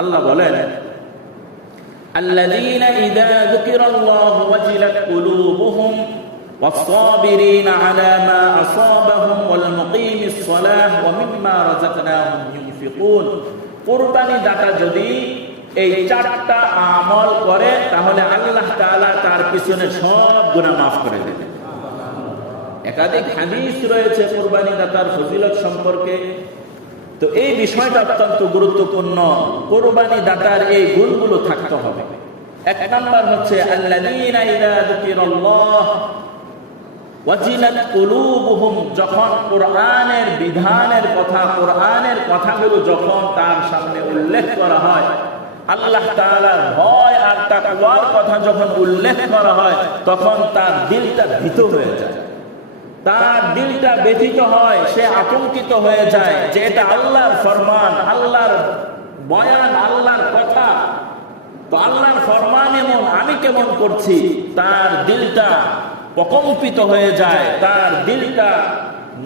আল্লাহ বলেন, আল্লাযীনা ইযা যুকিরাল্লাহু ওয়াজিলাত কুলুবুহুম ওয়াস-সাবিরিনা আলা মা আসাবাহুম ওয়াল মুকিমিস সালাহ ওয়া মিম্মা রাযাকনাহুম ইউনফিকুন। কুরবানি দাতা যদি এই চারটা আমল করে তাহলে আল্লাহ তাআলা তার পিছনে সব গুনাহ মাফ করে দেবেন। একাধিক হাদিস রয়েছে কুরবানি দাতার ফজিলত সম্পর্কে। তো এই বিষয়টা অত্যন্ত গুরুত্বপূর্ণ। কুরবানি দাতার এই গুণগুলো থাকতে হবে। এক নাম্বার হচ্ছে আল্লাযীনা ইযা যুকিরাল্লাহ ওয়াজিলাত কুলুবুহুম, যখন কোরআনের বিধানের কথা, কোরআনের কথাগুলো যখন তার সামনে উল্লেখ করা হয়, আল্লাহ তাআলার ভয় আর তাকওয়ার কথা যখন উল্লেখ করা হয়, তখন তার দিলটা ভীত হয়ে যায়, তার দিলটা ব্যথিত হয়, সে আতঙ্কিত হয়ে যায় যে এটা আল্লাহর ফরমান, আল্লাহর বয়ান, আল্লাহর কথা। তো আল্লাহর ফরমান এমন, আমি কেমন করছি? তার দিলটা প্রকম্পিত হয়ে যায়, তার দিলটা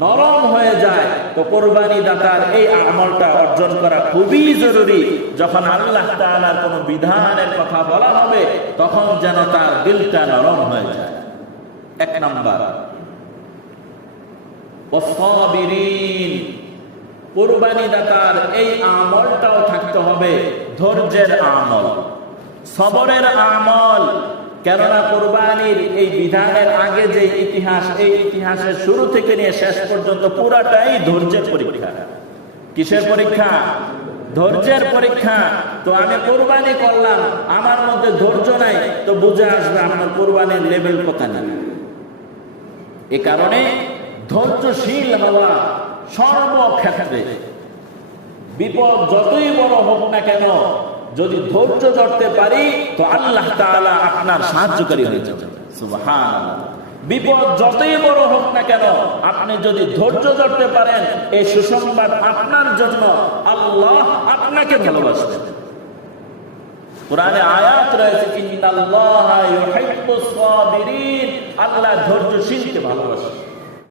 নরম হয়ে যায়। তো কুরবানি দাতার এই আমলটা অর্জন করা খুবই জরুরি। যখন আল্লাহ তাআলার কোনো বিধানের কথা বলা হবে তখন যেন তার দিলটা নরম হয়ে যায়। এক নাম্বার। ওয়াস-সাবিরিন, কুরবানি দাতার এই আমলটাও থাকতে হবে ধৈর্যের আমল, সবরের আমল। কেননা কুরবানির এই বিধানের আগে যে ইতিহাস, এই ইতিহাসের শুরু থেকে নিয়ে শেষ পর্যন্ত পুরাটাই ধৈর্যের পরীক্ষা। কিসের পরীক্ষা? ধৈর্যের পরীক্ষা। তো আমি কুরবানি করলাম, আমার মধ্যে ধৈর্য নাই, তো বুঝে আসবে আমার কুরবানির লেভেল কত না। এ কারণে ধৈর্যশীল হওয়া সর্বক্ষেত্রে, বিপদ যতই বড় হোক না কেন, যদি ধৈর্য ধরতে পারি তো আল্লাহ তাআলা আপনার সাহায্যকারী হয়ে যাবেন। সুবহানাল্লাহ। বিপদ যতই বড় হোক না কেন, আপনি যদি ধৈর্য ধরতে পারেন, এই সুসংবাদ আপনার জন্য, আল্লাহ আপনাকে ভালোবাসবেন। কোরআনে আয়াত রয়েছে, ইন্নাল্লাহা ইউহিব্বুস সাবিরিন, আল্লাহ ধৈর্যশীলকে ভালোবাসেন।